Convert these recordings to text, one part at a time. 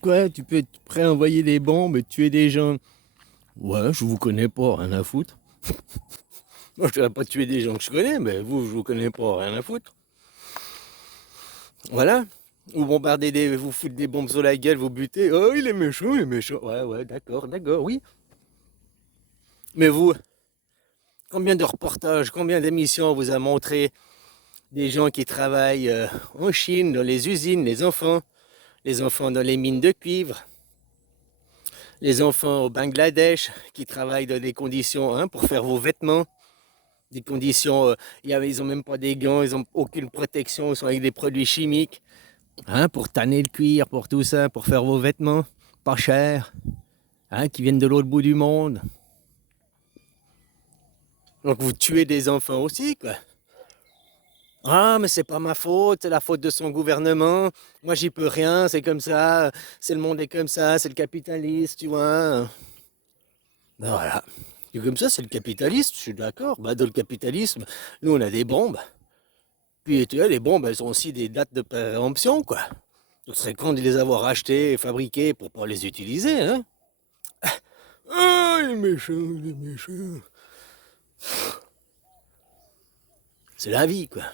Quoi, tu peux être prêt à envoyer des bombes et tuer des gens? Ouais, je vous connais pas, rien à foutre. Moi, je ne pas tuer des gens que je connais, mais vous, je vous connais pas, rien à foutre. Voilà. Vous bombardez vous foutez des bombes sur la gueule, vous butez. Oh, il est méchant, il est méchant. Ouais, ouais, d'accord, d'accord, oui. Mais vous, combien de reportages, combien d'émissions on vous a montré des gens qui travaillent en Chine, dans les usines, les enfants dans les mines de cuivre, les enfants au Bangladesh qui travaillent dans des conditions pour faire vos vêtements, des conditions, ils n'ont même pas des gants, ils n'ont aucune protection, ils sont avec des produits chimiques, pour tanner le cuir, pour tout ça, pour faire vos vêtements, pas cher, qui viennent de l'autre bout du monde. Donc vous tuez des enfants aussi, quoi. Ah, mais c'est pas ma faute, c'est la faute de son gouvernement. Moi, j'y peux rien, c'est comme ça, c'est le monde est comme ça, c'est le capitalisme, tu vois. Ben voilà. Et comme ça, c'est le capitalisme, je suis d'accord. Bah, dans le capitalisme, nous, on a des bombes. Puis, tu vois, les bombes, elles ont aussi des dates de péremption, quoi. Ce serait con de les avoir achetées et fabriquées pour pas les utiliser, hein. Ah, il est méchant, il est méchant. C'est la vie, quoi.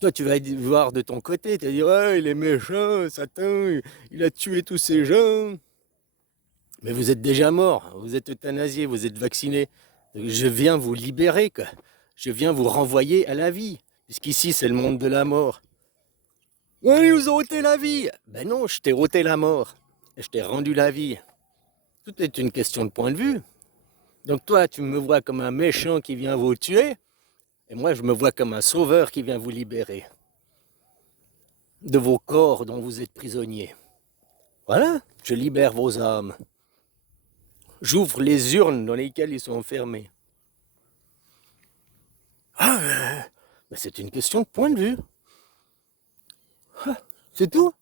Toi, tu vas voir de ton côté, tu vas dire, ouais, il est méchant, Satan, il a tué tous ces gens. Mais vous êtes déjà mort, vous êtes euthanasié, vous êtes vacciné. Je viens vous libérer, quoi. Je viens vous renvoyer à la vie. Puisqu'ici, c'est le monde de la mort. Ouais, ils nous ont ôté la vie. Ben non, je t'ai ôté la mort. Et je t'ai rendu la vie. Tout est une question de point de vue. Donc toi, tu me vois comme un méchant qui vient vous tuer. Et moi, je me vois comme un sauveur qui vient vous libérer de vos corps dont vous êtes prisonniers. Voilà, je libère vos âmes. J'ouvre les urnes dans lesquelles ils sont enfermés. Ah, mais c'est une question de point de vue. C'est tout.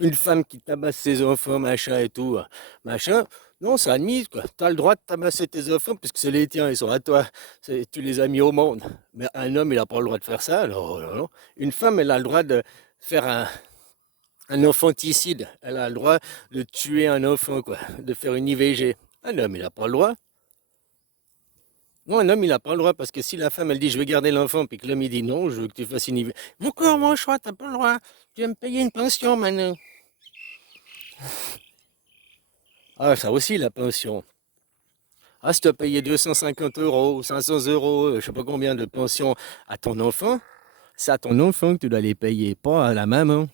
Une femme qui tabasse ses enfants, machin et tout, machin, non, c'est admis, quoi. Tu as le droit de tabasser tes enfants puisque c'est les tiens, ils sont à toi. Tu les as mis au monde. Mais un homme, il n'a pas le droit de faire ça. Non, non, non. Une femme, elle a le droit de faire un infanticide. Elle a le droit de tuer un enfant, quoi, de faire une IVG. Un homme, il n'a pas le droit. Non, un homme, il n'a pas le droit parce que si la femme, elle dit je vais garder l'enfant, puis que l'homme, il dit non, je veux que tu fasses une IVG. Mon corps, mon choix, t'as pas le droit. Tu vas me payer une pension maintenant. Ah, ça aussi, la pension. Ah, si tu as payé 250 euros, 500 euros, je sais pas combien de pension à ton enfant, c'est à ton enfant que tu dois les payer, pas à la maman.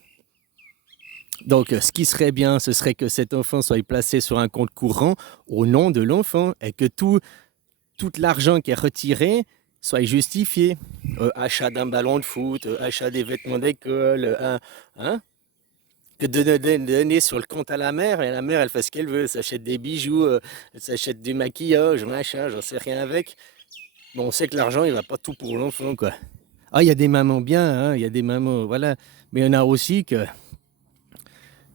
Donc, ce qui serait bien, ce serait que cet enfant soit placé sur un compte courant au nom de l'enfant et que tout l'argent qui est retiré soit justifié. Achat d'un ballon de foot, achat des vêtements d'école, hein, que de donner sur le compte à la mère, et la mère, elle fait ce qu'elle veut, elle s'achète des bijoux, elle s'achète du maquillage, machin, j'en sais rien avec. Mais on sait que l'argent, il va pas tout pour l'enfant, quoi. Ah, il y a des mamans bien, hein, il y a des mamans, voilà. Mais il y en a aussi que,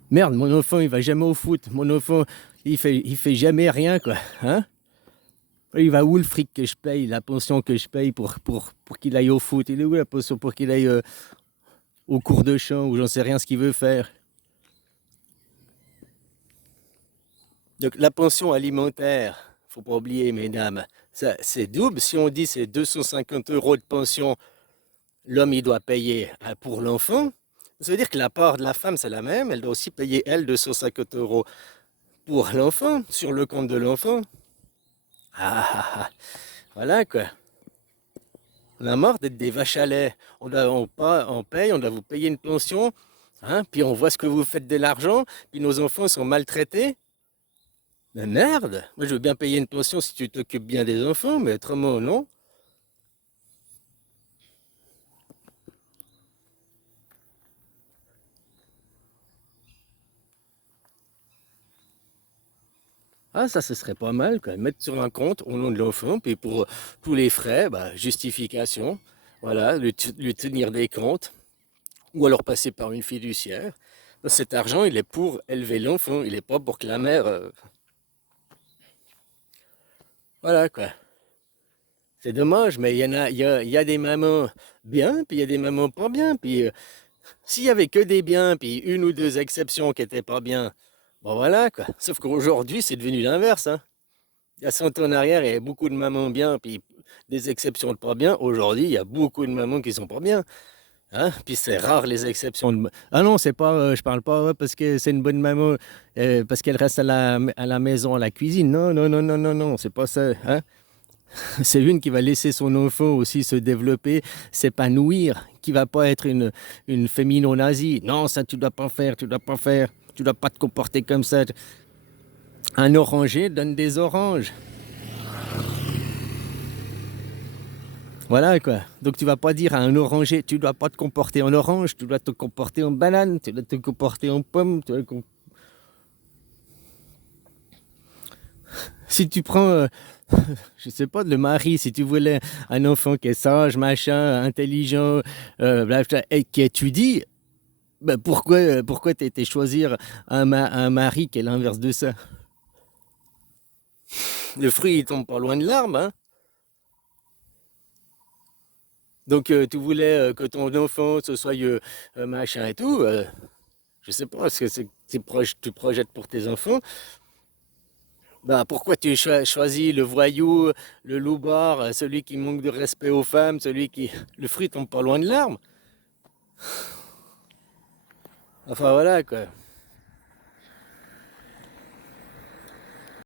merde, mon enfant, il va jamais au foot. Mon enfant, il fait jamais rien, quoi. Hein? Il va où le fric que je paye, la pension que je paye pour qu'il aille au foot? Il est où la pension pour qu'il aille au cours de chant ou j'en sais rien ce qu'il veut faire? Donc la pension alimentaire, faut pas oublier, mesdames, ça, c'est double. Si on dit c'est 250 euros de pension, l'homme il doit payer pour l'enfant. Ça veut dire que la part de la femme c'est la même, elle doit aussi payer elle 250 euros pour l'enfant, sur le compte de l'enfant. Voilà quoi. On a marre d'être des vaches à lait. On paye, on doit vous payer une pension, puis on voit ce que vous faites de l'argent, puis nos enfants sont maltraités. Mais merde, moi je veux bien payer une pension si tu t'occupes bien des enfants, mais autrement non. Ah ça ce serait pas mal quoi, mettre sur un compte au nom de l'enfant, puis pour tous les frais, bah, justification, voilà, lui tenir des comptes, ou alors passer par une fiduciaire. Cet argent il est pour élever l'enfant, il n'est pas pour que la mère... voilà quoi. C'est dommage, mais il y a des mamans bien, puis il y a des mamans pas bien. Puis s'il y avait que des biens, puis une ou deux exceptions qui étaient pas bien, bon voilà quoi. Sauf qu'aujourd'hui, c'est devenu l'inverse, hein. Il y a 100 ans en arrière, il y avait beaucoup de mamans bien, puis des exceptions de pas bien. Aujourd'hui, il y a beaucoup de mamans qui sont pas bien. Hein? Puis c'est rare les exceptions. Ah non, c'est pas, je parle pas parce que c'est une bonne maman, parce qu'elle reste à la maison, à la cuisine. Non, non, non, non, non, non, c'est pas ça. Hein? C'est une qui va laisser son enfant aussi se développer, s'épanouir, qui va pas être une fémino-nazie. Non, ça tu dois pas faire, tu dois pas faire, tu dois pas te comporter comme ça. Un oranger donne des oranges. Voilà quoi. Donc tu vas pas dire à un oranger, tu dois pas te comporter en orange, tu dois te comporter en banane, tu dois te comporter en pomme. Si tu prends, je sais pas, le mari, si tu voulais un enfant qui est sage, machin, intelligent, et qui étudie, ben pourquoi t'as choisir un mari qui est l'inverse de ça? Le fruit, il tombe pas loin de l'arbre, hein. Donc tu voulais que ton enfant, ce soit machin et tout. Je sais pas ce que tu projettes pour tes enfants. Bah, pourquoi tu choisis le voyou, le loupard, celui qui manque de respect aux femmes, celui qui... Le fruit tombe pas loin de l'arbre. Enfin voilà quoi.